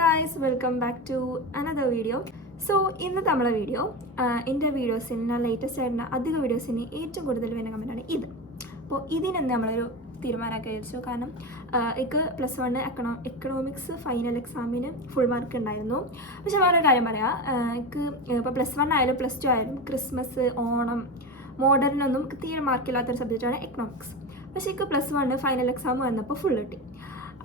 Guys, welcome back to another video. So ഇന്നത്തെ നമ്മളെ video, എൻ്റെ വീഡിയോസിന് ഞാൻ ലേറ്റസ്റ്റ് ആയിരുന്ന അധിക വീഡിയോസിന് ഏറ്റവും കൂടുതൽ വരുന്ന കമൻറ്റാണ് ഇത്. അപ്പോൾ ഇതിനെന്ന് നമ്മളൊരു തീരുമാനമൊക്കെ വിചാരിച്ചു. കാരണം എനിക്ക് +1 എക്കണോമിക്സ് ഫൈനൽ എക്സാമിന് ഫുൾ മാർക്ക് ഉണ്ടായിരുന്നു. പക്ഷെ വേറൊരു കാര്യം പറയാം, എനിക്ക് ഇപ്പോൾ +1 ആയാലും +2 ആയാലും ക്രിസ്മസ്, ഓണം, മോഡേണിനൊന്നും തീരെ മാർക്കില്ലാത്തൊരു സബ്ജക്റ്റാണ് എക്കണോമിക്സ്. പക്ഷേ എനിക്ക് +1 ഫൈനൽ എക്സാം വന്നപ്പോൾ ഫുൾ കിട്ടി.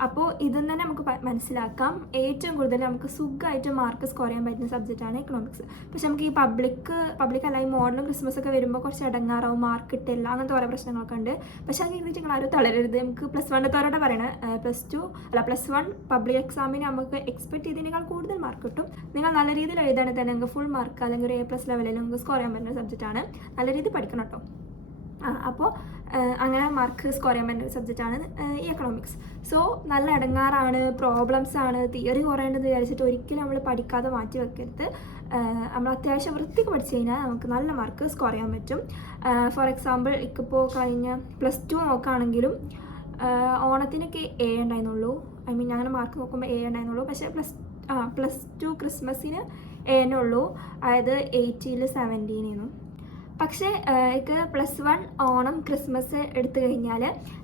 അപ്പോൾ ഇതെന്ന് തന്നെ നമുക്ക് മനസ്സിലാക്കാം, ഏറ്റവും കൂടുതൽ നമുക്ക് സുഖമായിട്ട് മാർക്ക് സ്കോർ ചെയ്യാൻ പറ്റുന്ന സബ്ജക്റ്റാണ് എക്കണോമിക്സ്. പക്ഷെ നമുക്ക് ഈ പബ്ലിക് അല്ല, ഈ മോഡലും ക്രിസ്മസൊക്കെ വരുമ്പോൾ കുറച്ച് ഇടങ്ങാറാവും, മാർക്ക് കിട്ടില്ല, അങ്ങനത്തെ കുറേ പ്രശ്നങ്ങളൊക്കെ ഉണ്ട്. പക്ഷേ അത് കഴിഞ്ഞിട്ട് നിങ്ങൾ ആരും തളരരുത്. നമുക്ക് +1 പറയണേ, +1 പബ്ലിക് എക്സാമിന് നമുക്ക് എക്സ്പെക്ട് ചെയ്തതിനേക്കാൾ കൂടുതൽ മാർക്ക് കിട്ടും. നിങ്ങൾ നല്ല രീതിയിൽ എഴുതുകയാണെങ്കിൽ തന്നെ നിങ്ങൾക്ക് ഫുൾ മാർക്ക് അല്ലെങ്കിൽ ഒരു A+ ലെവലിൽ നമുക്ക് സ്കോർ ചെയ്യാൻ പറ്റുന്ന സബ്ജക്റ്റാണ്. നല്ല രീതിയിൽ പഠിക്കണം കേട്ടോ. അപ്പോൾ അങ്ങനെ മാർക്ക് സ്കോർ ചെയ്യാൻ പറ്റുന്ന ഒരു സബ്ജക്റ്റാണ് ഈ എക്കണോമിക്സ്. സോ നല്ല ഇടങ്ങാറാണ്, പ്രോബ്ലംസ് ആണ്, തിയറി കുറയേണ്ടതെന്ന് വിചാരിച്ചിട്ട് ഒരിക്കലും നമ്മൾ പഠിക്കാതെ മാറ്റി വെക്കരുത്. നമ്മൾ അത്യാവശ്യം വൃത്തിക്ക് പഠിച്ചു കഴിഞ്ഞാൽ നമുക്ക് നല്ല മാർക്ക് സ്കോർ ചെയ്യാൻ പറ്റും. ഫോർ എക്സാമ്പിൾ, എനിക്കിപ്പോൾ കഴിഞ്ഞ +2 നോക്കുകയാണെങ്കിലും ഓണത്തിനൊക്കെ A ഉണ്ടായിരുന്നുള്ളൂ. അങ്ങനെ മാർക്ക് നോക്കുമ്പോൾ A ഉണ്ടായിരുന്നുള്ളൂ. പക്ഷേ +2 ക്രിസ്മസിന് A തന്നെ ഉള്ളൂ, അതായത് 80ൽ 17. പക്ഷേ എനിക്ക് +1 ഓണം ക്രിസ്മസ് എടുത്തു കഴിഞ്ഞാൽ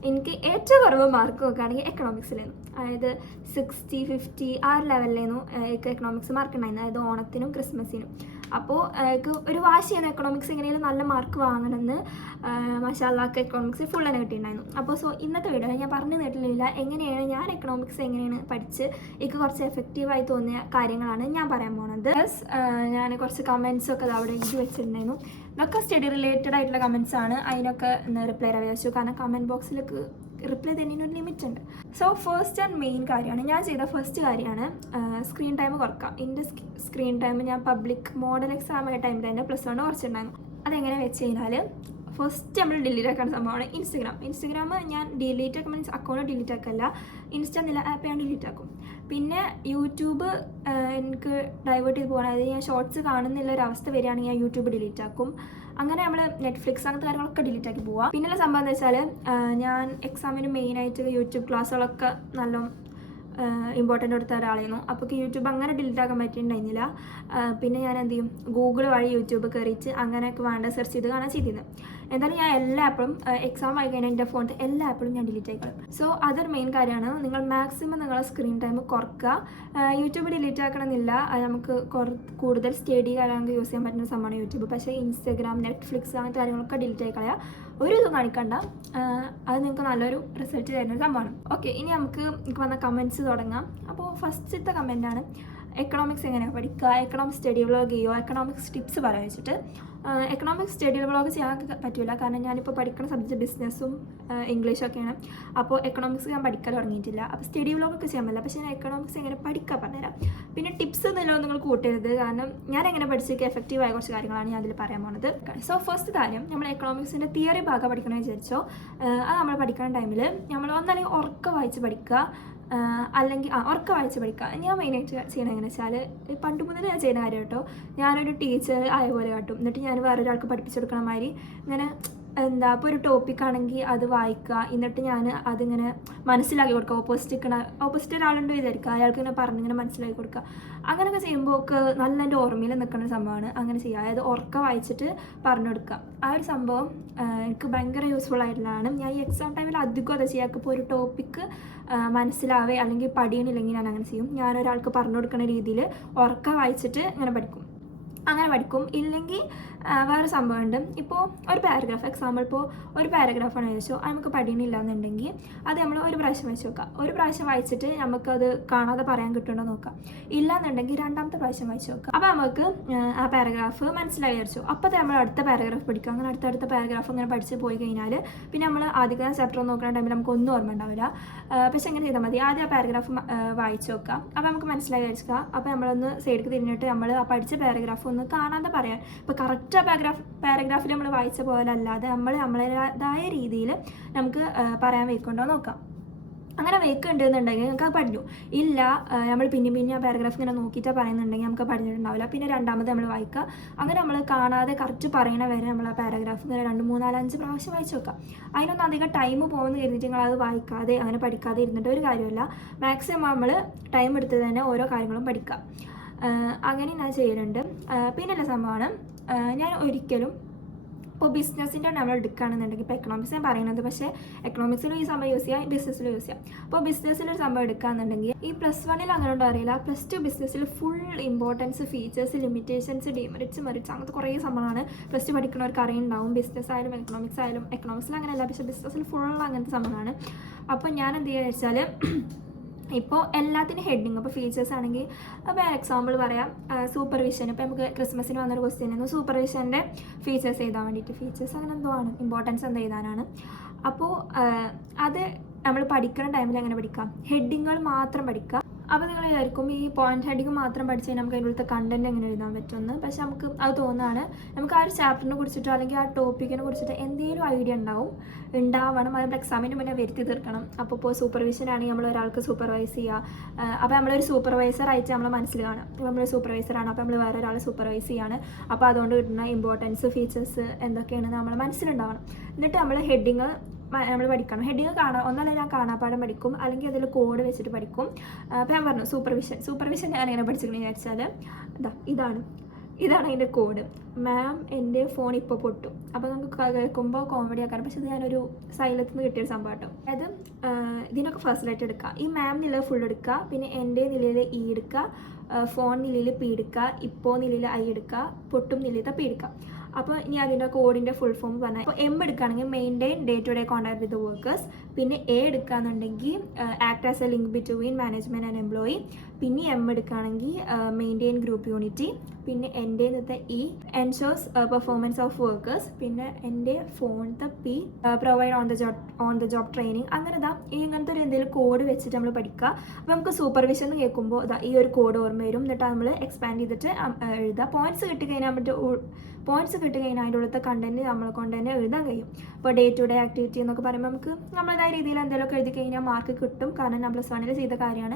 എനിക്ക് ഏറ്റവും കുറവ് മാർക്ക് നോക്കുകയാണെങ്കിൽ എക്കണോമിക്സിലായിരുന്നു. അതായത് 60, 50 ആ ഒരു ലെവലിലായിരുന്നു എനിക്ക് എക്കണോമിക്സ് മാർക്ക് ഉണ്ടായിരുന്നു, അതായത് ഓണത്തിനും ക്രിസ്മസിനും. അപ്പോൾ എനിക്ക് ഒരു വാശി ചെയ്യുന്ന എക്കണോമിക്സ് എങ്ങനെയും നല്ല മാർക്ക് വാങ്ങണമെന്ന്. മാഷാഅല്ലാഹ് എക്കണോമിക്സ് ഫുൾ തന്നെ കിട്ടിയിട്ടുണ്ടായിരുന്നു. അപ്പോൾ ഇന്നത്തെ വീഡിയോ ഞാൻ പറഞ്ഞു കേട്ടില്ല, എങ്ങനെയാണ് ഞാൻ എക്കണോമിക്സ് എങ്ങനെയാണ് പഠിച്ച് എനിക്ക് കുറച്ച് എഫക്റ്റീവായി തോന്നിയ കാര്യങ്ങളാണ് ഞാൻ പറയാൻ പോകുന്നത്. പ്ലസ് ഞാൻ കുറച്ച് കമൻസൊക്കെ അവിടെ എഴുതി വെച്ചിട്ടുണ്ടായിരുന്നു. ഇതൊക്കെ സ്റ്റഡി റിലേറ്റഡ് ആയിട്ടുള്ള കമൻസ് ആണ്. അതിനൊക്കെ റിപ്ലൈ വിചാരിച്ചു, കാരണം കമൻറ്റ് ബോക്സിലേക്ക് റിപ്ലൈ തരുന്നതിനൊരു ലിമിറ്റ് ഉണ്ട്. സോ ഫസ്റ്റ് ആൻഡ് മെയിൻ കാര്യമാണ്, ഞാൻ ചെയ്ത ഫസ്റ്റ് കാര്യമാണ് സ്ക്രീൻ ടൈം കുറക്കാം. എൻ്റെ സ്ക്രീൻ ടൈം ഞാൻ പബ്ലിക് മോഡൽ എക്സാം ആയ ടൈമിൽ തന്നെ +1 കുറച്ചിട്ടുണ്ടായിരുന്നു. അതെങ്ങനെ വെച്ച് കഴിഞ്ഞാൽ, ഫസ്റ്റ് നമ്മൾ ഡിലീറ്റ് ആക്കുന്ന സംഭവമാണ് ഇൻസ്റ്റഗ്രാം. ഞാൻ ഡിലീറ്റ് ആക്കും, മീൻസ് അക്കൗണ്ട് ഡിലീറ്റ് ആക്കല്ല, ഇൻസ്റ്റ എന്നുള്ള ആപ്പ് ഞാൻ ഡിലീറ്റ് ആക്കും. പിന്നെ യൂട്യൂബ് എനിക്ക് ഡൈവേർട്ട് ചെയ്ത് പോകണം, അതായത് ഞാൻ ഷോർട്സ് കാണുന്നില്ല ഒരു അവസ്ഥ വരികയാണെങ്കിൽ ഞാൻ യൂട്യൂബ് ഡിലീറ്റ് ആക്കും. അങ്ങനെ നമ്മൾ നെറ്റ്ഫ്ലിക്സ് അങ്ങനത്തെ കാര്യങ്ങളൊക്കെ ഡിലീറ്റ് ആക്കി പോവാം. പിന്നെയുള്ള സംഭവം എന്താ വെച്ചാൽ, ഞാൻ എക്സാമിന് മെയിനായിട്ട് യൂട്യൂബ് ക്ലാസ്സുകളൊക്കെ നല്ല ഇമ്പോർട്ടൻ്റ് കൊടുത്ത ഒരാളായിരുന്നു. അപ്പോൾ യൂട്യൂബ് അങ്ങനെ ഡിലീറ്റ് ആക്കാൻ പറ്റിയിട്ടുണ്ടായിരുന്നില്ല. പിന്നെ ഞാൻ എന്ത് ചെയ്യും, ഗൂഗിൾ വഴി യൂട്യൂബ് കയറിയിട്ട് അങ്ങനെയൊക്കെ വേണ്ട സെർച്ച് ചെയ്ത് കാണാൻ ചെയ്തിരുന്നത്. എന്തായാലും ഞാൻ എല്ലാ ആപ്പിളും എക്സാം ആയി കഴിഞ്ഞാൽ എൻ്റെ ഫോണിൽ എല്ലാ ആപ്പിളും ഞാൻ ഡിലീറ്റ് ആയിക്കോളും. സോ അതൊരു മെയിൻ കാര്യമാണ്. നിങ്ങൾ മാക്സിമം നിങ്ങളെ സ്ക്രീൻ ടൈം കുറക്കുക. യൂട്യൂബ് ഡിലീറ്റ് ആക്കണമെന്നില്ല, അത് നമുക്ക് കൂടുതൽ സ്റ്റഡി കാര്യങ്ങൾക്ക് യൂസ് ചെയ്യാൻ പറ്റുന്ന സംഭവമാണ് യൂട്യൂബ്. പക്ഷേ ഇൻസ്റ്റഗ്രാം, നെറ്റ്ഫ്ലിക്സ് അങ്ങനത്തെ കാര്യങ്ങളൊക്കെ ഡിലീറ്റ് ആയി കളയുക. ഒരു ഇതും കാണിക്കണ്ട, അത് നിങ്ങൾക്ക് നല്ലൊരു റിസൾട്ട് തരുന്ന സംഭവമാണ്. ഓക്കെ, ഇനി നമുക്ക് വന്ന കമൻറ്റ്സ് തുടങ്ങാം. അപ്പോൾ ഫസ്റ്റത്തെ കമൻറ്റാണ്, എക്കണോമിക്സ് എങ്ങനെയാണ് പഠിക്കുക, എക്കണോമിക്സ് സ്റ്റഡി വ്ളോഗ് ചെയ്യുമോ, എക്കണോമിക്സ് ടിപ്സ് പറയാൻ വെച്ചിട്ട്. എക്കണോമിക്സ് സ്റ്റഡി വ്ളോഗ് ചെയ്യാൻ പറ്റില്ല, കാരണം ഞാനിപ്പോൾ പഠിക്കുന്ന സബ്ജക്റ്റ് ബിസിനസ്സും ഇംഗ്ലീഷൊക്കെയാണ്. അപ്പോൾ എക്കണോമിക്സ് ഞാൻ പഠിക്കാൻ തുടങ്ങിയിട്ടില്ല. അപ്പോൾ സ്റ്റഡി വ്ളോഗൊക്കെ ചെയ്യാൻ പറ്റില്ല. പക്ഷേ ഞാൻ എക്കണോമിക്സ് എങ്ങനെ പഠിക്കാൻ പറഞ്ഞുതരാം. പിന്നെ ടിപ്സ് എന്നല്ലോ നിങ്ങൾ കൂട്ടരുത്, കാരണം ഞാൻ എങ്ങനെ പഠിച്ചേക്ക് എഫക്റ്റീവായ കുറച്ച് കാര്യങ്ങളാണ് ഞാൻ അതിൽ പറയാൻ പോകുന്നത്. സോ ഫസ്റ്റ് കാര്യം, നമ്മൾ എക്കണോമിക്സിൻ്റെ തിയറി ഭാഗം പഠിക്കണമെന്ന് വിചാരിച്ചോ, അത് നമ്മൾ പഠിക്കുന്ന ടൈമിൽ നമ്മൾ ഒന്നല്ലെങ്കിൽ ഉറക്കം വായിച്ച് പഠിക്കുക, അല്ലെങ്കിൽ ഉറക്കം വായിച്ച് പഠിക്കുക. ഞാൻ മെയിനായിട്ട് ചെയ്യണം എങ്ങനെ വെച്ചാൽ, പണ്ട് മുതൽ ഞാൻ ചെയ്യുന്ന കാര്യം കേട്ടോ, ഞാനൊരു ടീച്ചർ ആയ പോലെ കാട്ടും. എന്നിട്ട് ഞാൻ വേറൊരാൾക്ക് പഠിപ്പിച്ചു കൊടുക്കണ മാതിരി ഇങ്ങനെ ഇപ്പോൾ ഒരു ടോപ്പിക്കാണെങ്കിൽ അത് വായിക്കുക, എന്നിട്ട് ഞാൻ അതിങ്ങനെ മനസ്സിലാക്കി കൊടുക്കുക. ഓപ്പോസിറ്റ് ഒരാളുണ്ട് വിചാരിക്കുക, അയാൾക്ക് ഇങ്ങനെ പറഞ്ഞിങ്ങനെ മനസ്സിലാക്കി കൊടുക്കുക. അങ്ങനെയൊക്കെ ചെയ്യുമ്പോൾ നല്ല എൻ്റെ ഓർമ്മയിൽ നിൽക്കുന്ന സംഭവമാണ് അങ്ങനെ ചെയ്യുക. അതായത് ഉറക്കം വായിച്ചിട്ട് പറഞ്ഞു കൊടുക്കുക. ആ ഒരു സംഭവം എനിക്ക് ഭയങ്കര യൂസ്ഫുൾ ആയിട്ടുള്ളതാണ്. ഞാൻ ഈ എക്സാം ടൈമിൽ അധികം അത് ചെയ്യുക. ഇപ്പോൾ ഒരു ടോപ്പിക്ക് മനസ്സിലാവേ അല്ലെങ്കിൽ പഠിയണില്ലെങ്കിൽ ഞാൻ അങ്ങനെ ചെയ്യും. ഞാനൊരാൾക്ക് പറഞ്ഞു കൊടുക്കുന്ന രീതിയിൽ ഉറക്കം വായിച്ചിട്ട് ഇങ്ങനെ പഠിക്കും. ഇല്ലെങ്കിൽ വേറെ സംഭവമുണ്ട്. ഇപ്പോൾ ഒരു പാരഗ്രാഫ്, എക്സാമ്പിൾ ഇപ്പോൾ ഒരു പാരഗ്രാഫാണ് ചോദിച്ചോ, അത് നമുക്ക് പഠിയണില്ല എന്നുണ്ടെങ്കിൽ അത് നമ്മൾ ഒരു പ്രാവശ്യം വായിച്ച് നോക്കാം. ഒരു പ്രാവശ്യം വായിച്ചിട്ട് നമുക്കത് കാണാതെ പറയാൻ കിട്ടുന്നുണ്ടോ നോക്കാം. ഇല്ലയെന്നുണ്ടെങ്കിൽ രണ്ടാമത്തെ പ്രാവശ്യം വായിച്ച് നോക്കാം. അപ്പോൾ നമുക്ക് ആ പാരഗ്രാഫ് മനസ്സിലായി വിചാരിച്ചു. അപ്പോൾ നമ്മൾ അടുത്ത പാരഗ്രാഫ് പഠിക്കുക. അങ്ങനെ അടുത്ത പാരഗ്രാഫ് അങ്ങനെ പഠിച്ച് പോയി കഴിഞ്ഞാൽ പിന്നെ നമ്മൾ ആദ്യത്തെ ചാപ്റ്റർ നോക്കുന്ന ടൈമിൽ നമുക്ക് ഒന്നും ഓർമ്മ ഉണ്ടാവില്ല. പക്ഷെ എങ്ങനെ ചെയ്താൽ മതി, ആദ്യം ആ പാരഗ്രാഫ് വായിച്ച് നോക്കാം. അപ്പോൾ നമുക്ക് മനസ്സിലായി വിചാരിക്കുക. അപ്പോൾ നമ്മളൊന്ന് സൈഡിലേക്ക് തിരിഞ്ഞിട്ട് നമ്മൾ ആ പഠിച്ച പാരഗ്രാഫ് ഒന്ന് കാണാതെ പറയാൻ, ഇപ്പോൾ കറക്റ്റ് ആ പാരഗ്രാഫിൽ നമ്മൾ വായിച്ച പോലെ അല്ലാതെ നമ്മളേതായ രീതിയിൽ നമുക്ക് പറയാൻ വയ്ക്കുന്നുണ്ടോ നോക്കാം. അങ്ങനെ വെക്കുന്നുണ്ടെന്നുണ്ടെങ്കിൽ നമുക്ക് അത് പഠിച്ചു. ഇല്ല നമ്മൾ പിന്നെ ആ പാരഗ്രാഫ് ഇങ്ങനെ നോക്കിയിട്ട് പറയുന്നുണ്ടെങ്കിൽ നമുക്ക് പഠിച്ചിട്ടുണ്ടാവില്ല. പിന്നെ രണ്ടാമത് നമ്മൾ വായിക്കുക. അങ്ങനെ നമ്മൾ കാണാതെ കറക്റ്റ് പറയണ വരെ നമ്മൾ ആ പാരഗ്രാഫ് ഇങ്ങനെ 2, 3, 4, 5 പ്രാവശ്യം വായിച്ചു വെക്കുക. അതിനൊന്നും അധികം ടൈം പോകുമെന്ന് കരുതിയിട്ട് നിങ്ങൾ അത് വായിക്കാതെ അങ്ങനെ പഠിക്കാതെ ഇരുന്നിട്ട് ഒരു കാര്യമില്ല. മാക്സിമം നമ്മൾ ടൈം എടുത്ത് തന്നെ ഓരോ കാര്യങ്ങളും പഠിക്കുക. അങ്ങനെ ഞാൻ ചെയ്യലുണ്ട്. പിന്നെയുള്ള സംഭവമാണ്, ഞാൻ ഒരിക്കലും ഇപ്പോൾ ബിസിനസ്സിൻ്റെ നമ്മൾ എടുക്കുകയാണെന്നുണ്ടെങ്കിൽ, ഇപ്പോൾ എക്കണോമിക്സ് ഞാൻ പറയുന്നത്, പക്ഷേ എക്കണോമിക്സിലും ഈ സംഭവം യൂസ് ചെയ്യാം, ബിസിനസ്സിലും യൂസ് ചെയ്യാം. അപ്പോൾ ബിസിനസ്സിലൊരു സംഭവം എടുക്കുകയാണെന്നുണ്ടെങ്കിൽ ഈ +1 അങ്ങനെ ഒന്നും അറിയില്ല, +2 ബിസിനസ്സിൽ full importance, features, limitations, demerits, merits, അങ്ങനത്തെ കുറേ സംഭവമാണ് +2 പഠിക്കുന്നവർക്ക് അറിയുണ്ടാവും. ബിസിനസ് ആയാലും എക്കണോമിക്സ് ആയാലും, എക്കണോമിക്സിൽ അങ്ങനെയല്ല, പക്ഷേ ബിസിനസ്സിൽ ഫുൾ അങ്ങനത്തെ സംഭവമാണ്. അപ്പോൾ ഞാൻ എന്ത് ചെയ്യുക വെച്ചാൽ, ഇപ്പോൾ എല്ലാത്തിനും ഹെഡിങ്, ഇപ്പോൾ ഫീച്ചേഴ്സ് ആണെങ്കിൽ, അപ്പോൾ എക്സാമ്പിൾ പറയാം, സൂപ്പർവിഷൻ. ഇപ്പോൾ നമുക്ക് ക്രിസ്മസിന് വന്നൊരു ക്വസ്റ്റ്യൻ ആയിരുന്നു, സൂപ്പർവിഷൻ്റെ ഫീച്ചേഴ്സ് എഴുതാൻ വേണ്ടിയിട്ട്. ഫീച്ചേഴ്സ് അങ്ങനെ എന്തോ ആണ്, ഇമ്പോർട്ടൻസ് എന്താ എഴുതാനാണ്. അപ്പോൾ അത് നമ്മൾ പഠിക്കുന്ന ടൈമിൽ എങ്ങനെ പഠിക്കാം, ഹെഡിങ്ങുകൾ മാത്രം പഠിക്കുക. അപ്പോൾ നിങ്ങൾ വിചാരിക്കും ഈ പോയിന്റ് ഹെഡിങ് മാത്രം പഠിച്ച് കഴിഞ്ഞാൽ നമുക്ക് അതിൻ്റെ കണ്ടന്റ് എങ്ങനെ എഴുതാൻ പറ്റുമെന്ന്. പക്ഷെ നമുക്ക് അത് തോന്നുകയാണ്, നമുക്ക് ആ ഒരു ചാപ്റ്ററിനെ കുറിച്ചിട്ടോ അല്ലെങ്കിൽ ആ ടോപ്പിക്കിനെ കുറിച്ചിട്ട് എന്തെങ്കിലും ഐഡിയ ഉണ്ടാവണം. അത് എക്സാമിന് മുന്നേ വരുത്തി തീർക്കണം. അപ്പോൾ സൂപ്പർവിഷൻ ആണെങ്കിൽ നമ്മൾ ഒരാൾക്ക് സൂപ്പർവൈസ് ചെയ്യുക. അപ്പോൾ നമ്മളൊരു സൂപ്പർവൈസറായിട്ട് നമ്മൾ മനസ്സിൽ കാണാം, ഇപ്പോൾ നമ്മളൊരു സൂപ്പർവൈസറാണ്, അപ്പോൾ നമ്മൾ വേറെ ഒരാളെ സൂപ്പർവൈസ് ചെയ്യാണ്. അപ്പോൾ അതുകൊണ്ട് കിട്ടുന്ന ഇമ്പോർട്ടൻസ്, ഫീച്ചേഴ്സ് എന്തൊക്കെയാണെന്ന് നമ്മൾ മനസ്സിലുണ്ടാവണം. എന്നിട്ട് നമ്മൾ ഹെഡിങ് നമ്മൾ പഠിക്കണം. ഹെഡിങ് ഒന്നല്ല ഞാൻ കാണാപ്പാടം പഠിക്കും, അല്ലെങ്കിൽ അതിൽ കോഡ് വെച്ചിട്ട് പഠിക്കും. അപ്പോൾ ഞാൻ പറഞ്ഞു സൂപ്പർവിഷൻ ഞാൻ എങ്ങനെ പഠിച്ചിരിക്കണമെന്ന് വിചാരിച്ചാൽ, ഇതാണ് അതിൻ്റെ കോഡ്. മാം എൻ്റെ ഫോൺ ഇപ്പോൾ പൊട്ടും. അപ്പോൾ നമുക്ക് കേൾക്കുമ്പോൾ കോമഡി ആക്കാറ്, പക്ഷേ ഇത് ഞാനൊരു സൈലത്തിൽ നിന്ന് കിട്ടിയൊരു സംഭവം കേട്ടോ. അതായത് ഇതിനൊക്കെ ഫസ്റ്റ് ലൈറ്റ് എടുക്കുക, ഈ മാം നിലയിൽ ഫുൾ എടുക്കുക, പിന്നെ എൻ്റെ നിലയിൽ ഇ എടുക്കുക, ഫോൺ നിലയിൽ പി എടുക്കുക, ഇപ്പോൾ നിലയിൽ ഐ എടുക്കുക, പൊട്ടും നിലയിൽ പി എടുക്കുക. അപ്പോൾ ഇനി അതിൻ്റെ കോഡിൻ്റെ ഫുൾ ഫോം പറഞ്ഞാൽ, ഇപ്പോൾ എം എടുക്കുകയാണെങ്കിൽ maintain day to day contact with workers, പിന്നെ എ എടുക്കുകയാണെന്നുണ്ടെങ്കിൽ act as a link between management and employee, പിന്നെ എം എടുക്കുകയാണെങ്കിൽ മെയിൻറ്റെയിൻ ഗ്രൂപ്പ് യൂണിറ്റി, പിന്നെ എൻ്റെ ഇന്നത്തെ ഇ എൻഷോർസ് പെർഫോമൻസ് ഓഫ് വർക്കേഴ്സ്, പിന്നെ എൻ്റെ ഫോണത്തെ പി provide on the job training. അങ്ങനെ ഇങ്ങനത്തെ ഒരു എന്തെങ്കിലും കോഡ് വെച്ചിട്ട് നമ്മൾ പഠിക്കുക. അപ്പോൾ നമുക്ക് സൂപ്പർവിഷൻ എന്ന് കേൾക്കുമ്പോൾ ഈ ഒരു കോഡ് ഓർമ്മ വരും. എന്നിട്ട് നമ്മൾ എക്സ്പാൻഡ് ചെയ്തിട്ട് എഴുതുക. പോയിന്റ്സ് കിട്ടിക്കഴിഞ്ഞാൽ അതിൻ്റെ ഉള്ളത്തെ കണ്ടന്റ് നമ്മളെ കൊണ്ട് തന്നെ എഴുതാൻ കഴിയും. ഇപ്പോൾ ഡേ ടു ഡേ ആക്ടിവിറ്റി എന്നൊക്കെ പറയുമ്പോൾ നമുക്ക് നമ്മളതായ രീതിയിൽ എന്തെങ്കിലുമൊക്കെ എഴുതി കഴിഞ്ഞാൽ മാർക്ക് കിട്ടും. കാരണം നമ്മൾ +1 ചെയ്ത കാര്യമാണ്.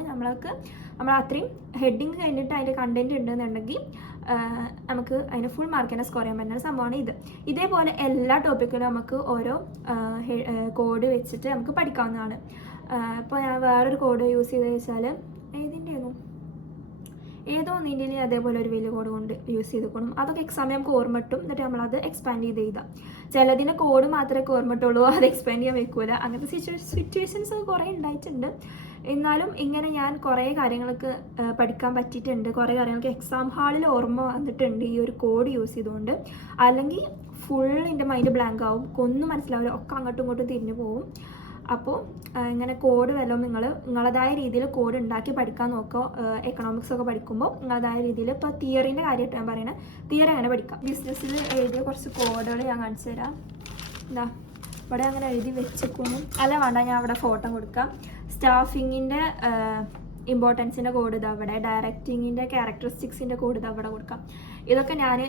നമ്മൾ അത്രയും ഹെഡിങ് കഴിഞ്ഞിട്ട് അതിൻ്റെ കണ്ടന്റ് ഉണ്ടെന്നുണ്ടെങ്കിൽ നമുക്ക് അതിന് ഫുൾ മാർക്ക് തന്നെ സ്കോർ ചെയ്യാൻ പറ്റുന്ന സംഭവമാണ് ഇത്. ഇതേപോലെ എല്ലാ ടോപ്പിക്കിലും നമുക്ക് ഓരോ കോഡ് വെച്ചിട്ട് നമുക്ക് പഠിക്കാവുന്നതാണ്. ഇപ്പോൾ ഞാൻ വേറൊരു കോഡ് യൂസ് ചെയ്ത് വെച്ചാൽ ഏതോ ഒന്നിൻ്റെ അതേപോലെ ഒരു വലിയ കോഡ് കൊണ്ട് യൂസ് ചെയ്തുകൊള്ളും. അതൊക്കെ എക്സാമിൽ നമുക്ക് ഓർമ്മ കിട്ടും. എന്നിട്ട് നമ്മളത് എക്സ്പാൻഡ് ചെയ്ത് എഴുതാം. ചിലതിന് കോഡ് മാത്രമേ ഓർമ്മ കിട്ടുള്ളൂ, അത് എക്സ്പാൻഡ് ചെയ്യാൻ വെക്കൂല. അങ്ങനത്തെ സിറ്റുവേഷൻസ് കുറേ ഉണ്ടായിട്ടുണ്ട്. എന്നാലും ഇങ്ങനെ ഞാൻ കുറേ കാര്യങ്ങൾക്ക് പഠിക്കാൻ പറ്റിയിട്ടുണ്ട്. കുറേ കാര്യങ്ങൾക്ക് എക്സാം ഹാളിൽ ഓർമ്മ വന്നിട്ടുണ്ട് ഈ ഒരു കോഡ് യൂസ് ചെയ്തുകൊണ്ട്. അല്ലെങ്കിൽ ഫുൾ എൻ്റെ മൈൻഡ് ബ്ലാങ്ക് ആവും, ഒന്നും മനസ്സിലാവില്ല, ഒക്കെ അങ്ങോട്ടും ഇങ്ങോട്ടും തിരിഞ്ഞു പോവും. അപ്പോൾ ഇങ്ങനെ കോഡ് വല്ലതും നിങ്ങളതായ രീതിയിൽ കോഡ് ഉണ്ടാക്കി പഠിക്കാൻ നോക്കുക. എക്കണോമിക്സ് ഒക്കെ പഠിക്കുമ്പോൾ നിങ്ങളതായ രീതിയിൽ, ഇപ്പോൾ തിയറീൻ്റെ കാര്യമായിട്ട് ഞാൻ പറയണത്, തിയറി അങ്ങനെ പഠിക്കാം. ബിസിനസ്സിൽ എഴുതിയ കുറച്ച് കോഡുകൾ ഞാൻ കാണിച്ചു തരാം. ഇവിടെ അങ്ങനെ എഴുതി വെച്ചേക്കുന്നു. അല്ല വേണ്ട, ഞാൻ അവിടെ ഫോട്ടോ കൊടുക്കാം. സ്റ്റാഫിങ്ങിൻ്റെ ഇമ്പോർട്ടൻസിൻ്റെ കോഡ് അവിടെ, ഡയറക്റ്റിങ്ങിൻ്റെ ക്യാരക്ടറിസ്റ്റിക്സിൻ്റെ കോഡ് അവിടെ കൊടുക്കാം. ഇതൊക്കെ ഞാൻ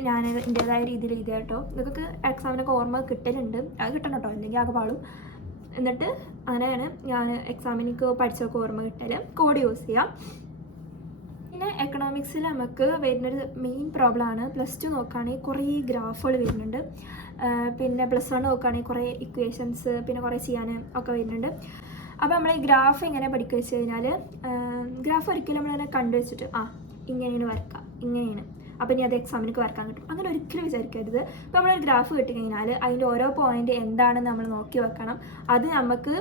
എൻ്റേതായ രീതിയിൽ എഴുതിയ കേട്ടോ. ഇതൊക്കെ എക്സാമിനൊക്കെ ഓർമ്മ കിട്ടലുണ്ട്. അത് കിട്ടണം കേട്ടോ, അല്ലെങ്കിൽ ആകെ പാളും. എന്നിട്ട് അങ്ങനെയാണ് ഞാൻ എക്സാമിനൊക്കെ പഠിച്ചൊക്കെ ഓർമ്മ കിട്ടൽ. കോഡ് യൂസ് ചെയ്യാം. പിന്നെ എക്കണോമിക്സിൽ നമുക്ക് വരുന്നൊരു മെയിൻ പ്രോബ്ലമാണ്, +2 നോക്കുകയാണെങ്കിൽ കുറേ ഗ്രാഫുകൾ വരുന്നുണ്ട്. പിന്നെ +1 നോക്കുകയാണെങ്കിൽ കുറേ ഇക്വേഷൻസ്, പിന്നെ കുറേ ചെയ്യാൻ ഒക്കെ വരുന്നുണ്ട്. അപ്പോൾ നമ്മൾ ഈ ഗ്രാഫ് എങ്ങനെ പഠിക്കുക വെച്ച് കഴിഞ്ഞാൽ, ഗ്രാഫ് ഒരിക്കലും നമ്മളിങ്ങനെ കണ്ടുവച്ചിട്ട് ഇങ്ങനെയാണ് വരക്കുക, ഇങ്ങനെയാണ്, അപ്പോൾ ഇനി അത് എക്സാമിനൊക്കെ വരക്കാൻ കിട്ടും, അങ്ങനെ ഒരിക്കലും വിചാരിക്കരുത്. ഇപ്പോൾ നമ്മളൊരു ഗ്രാഫ് കിട്ടിക്കഴിഞ്ഞാൽ അതിൻ്റെ ഓരോ പോയിന്റ് എന്താണെന്ന് നമ്മൾ നോക്കി വെക്കണം. അത് നമുക്ക്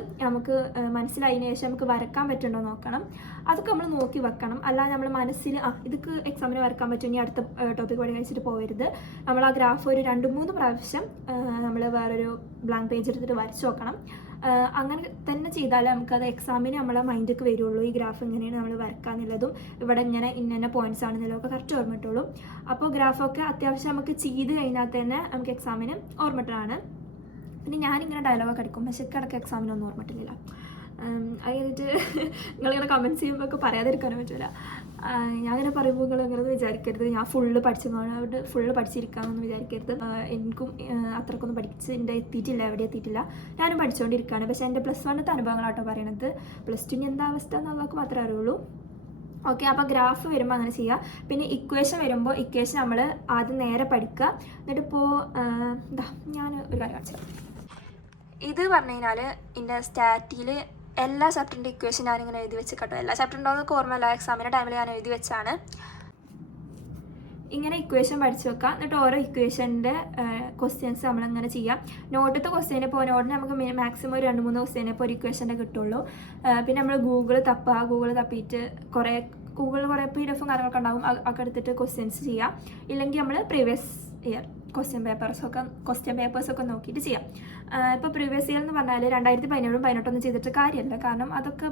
മനസ്സിലായതിനു ശേഷം നമുക്ക് വരക്കാൻ പറ്റുന്നുണ്ടോ നോക്കണം. അതൊക്കെ നമ്മൾ നോക്കി വെക്കണം. അല്ലാതെ നമ്മൾ മനസ്സിൽ ഇതൊക്കെ എക്സാമിന് വരക്കാൻ പറ്റും, ഇനി അടുത്ത ടോപ്പിക് പഠി കഴിച്ചിട്ട് പോകരുത്. നമ്മൾ ആ ഗ്രാഫ് ഒരു 2-3 പ്രാവശ്യം നമ്മൾ വേറൊരു ബ്ലാങ്ക് പേജ് എടുത്തിട്ട് വരച്ച് നോക്കണം. അങ്ങനെ തന്നെ ചെയ്താലേ നമുക്കത് എക്സാമിന് നമ്മളെ മൈൻഡിലേക്ക് വരുള്ളൂ. ഈ ഗ്രാഫ് എങ്ങനെയാണ് നമ്മൾ വരക്കാന്നുള്ളതും ഇവിടെ ഇങ്ങനെ ഇന്ന പോയിന്റ്സ് ആണെന്നുള്ളതും ഒക്കെ കറക്റ്റ് ഓർമ്മയിട്ടുള്ളൂ. അപ്പോൾ ഗ്രാഫൊക്കെ അത്യാവശ്യം നമുക്ക് ചെയ്ത് കഴിഞ്ഞാൽ തന്നെ നമുക്ക് എക്സാമിന് ഓർമ്മട്ടാണ്. പിന്നെ ഞാനിങ്ങനെ ഡയലോഗൊക്കെ അടിക്കും, പക്ഷേ ഇടയ്ക്ക് എക്സാമിനൊന്നും ഓർമ്മട്ടില്ല. അത് കഴിഞ്ഞിട്ട് നിങ്ങളിങ്ങനെ കമൻറ്റ്സ് ചെയ്യുമ്പോൾ ഒക്കെ പറയാതിരിക്കാനും പറ്റില്ല. ഞാൻ അങ്ങനെ പറയുമ്പോൾ നിങ്ങൾ അങ്ങനെ വിചാരിക്കരുത് ഞാൻ ഫുള്ള് പഠിച്ചതുകൊണ്ട് ഫുള്ള് പഠിച്ചിരിക്കാമെന്ന് വിചാരിക്കരുത്. എനിക്കും അത്രക്കൊന്നും പഠിച്ച് എത്തിയിട്ടില്ല, എവിടെ എത്തിയിട്ടില്ല. ഞാനും പഠിച്ചുകൊണ്ടിരിക്കുകയാണ്. പക്ഷേ എൻ്റെ +1 അനുഭവങ്ങളാട്ടോ പറയണത്. +2 എന്താ അവസ്ഥ എന്നുള്ളതൊക്കെ മാത്രമേ അറിയുള്ളൂ. ഓക്കെ, അപ്പോൾ ഗ്രാഫ് വരുമ്പോൾ അങ്ങനെ ചെയ്യുക. പിന്നെ ഇക്വേഷൻ വരുമ്പോൾ ഇക്വേഷൻ നമ്മൾ ആദ്യം നേരെ പഠിക്കുക. എന്നിട്ടിപ്പോൾ എന്താ ഞാൻ ഒരു കാര്യം കാണിച്ചു. ഇത് പറഞ്ഞു കഴിഞ്ഞാൽ എൻ്റെ സ്റ്റാറ്റിയിൽ എല്ലാ ചാപ്റ്ററിൻ്റെ ഇക്വേഷൻ ഞാനിങ്ങനെ എഴുതി വെച്ച് കേട്ടോ. എല്ലാ ചാപ്റ്റർ ഉണ്ടോയെന്നൊക്കെ ഓർമ്മയില്ല, എക്സാമിൻ്റെ ടൈമിൽ ഞാൻ എഴുതി വെച്ചാണ്. ഇങ്ങനെ ഇക്വേഷൻ പഠിച്ചു വെക്കുക. എന്നിട്ട് ഓരോ ഇക്വേഷൻ്റെ ക്വസ്റ്റ്യൻസ് നമ്മളിങ്ങനെ ചെയ്യാം. നോട്ടത്തെ ക്വസ്റ്റ്യൻ ഇപ്പോൾ നോട്ടിന് നമുക്ക് മാക്സിമം ഒരു 2-3 ക്വസ്റ്റ്യൻ ഇപ്പോൾ ഒരു ഇക്വേഷൻ്റെ കിട്ടുള്ളൂ. പിന്നെ നമ്മൾ ഗൂഗിൾ തപ്പിയിട്ട് ഗൂഗിളിൽ കുറേ PDF കാര്യങ്ങളൊക്കെ ഉണ്ടാവും, ഒക്കെ എടുത്തിട്ട് ക്വസ്റ്റ്യൻസ് ചെയ്യാം. ഇല്ലെങ്കിൽ നമ്മൾ പ്രീവിയസ് ഇയർ ക്വസ്റ്റ്യൻ പേപ്പേഴ്സൊക്കെ നോക്കിയിട്ട് ചെയ്യാം. ഇപ്പോൾ പ്രീവിയസ് ഇയർ എന്ന് പറഞ്ഞാൽ 2017 18 ചെയ്തിട്ട് കാര്യമില്ല. കാരണം അതൊക്കെ